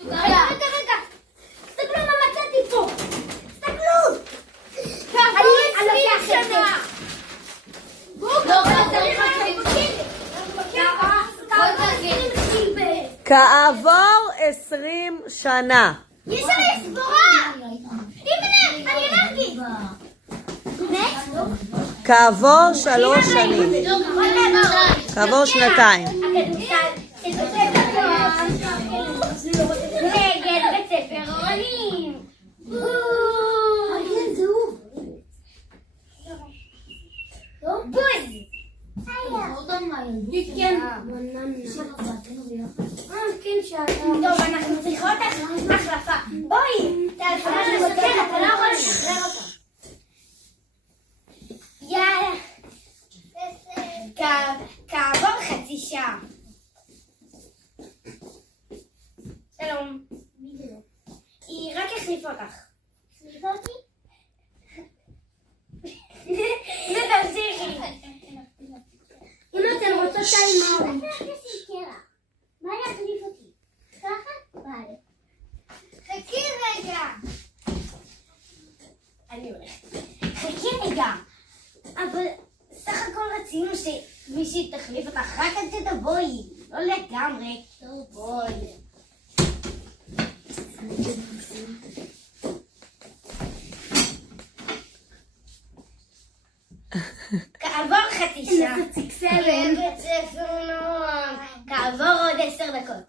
רגע. תסתכלו מה מצאתי פה. תסתכלו. אני 20 שנה. כעבור 20 שנה. יש עלי סבורה. הנה, אני אלרגית. כעבור 3 שנים. כעבור 2. נגד בית ספר אורנים. בוז. טוב, אנחנו צריכות החלפה. בואי, אתה לא יכול לשחרר אותה. יאללה. כעבור חצי שעה. שלום. היא רק החליפה אותך. החליפה אותי? ותמשיכי. אם אתן רוצות טיימאוט. מה יחליף אותי? ככה? ביי. חכי רגע. אני הולכת. חכי רגע. אבל סך הכל רצינו שמישהי תחליף אותך. רק אל תבואי. לא לגמרי. טוב, בואי. כעבור חצי שעה. בבית ספר נועם. כעבור עוד 10 דקות.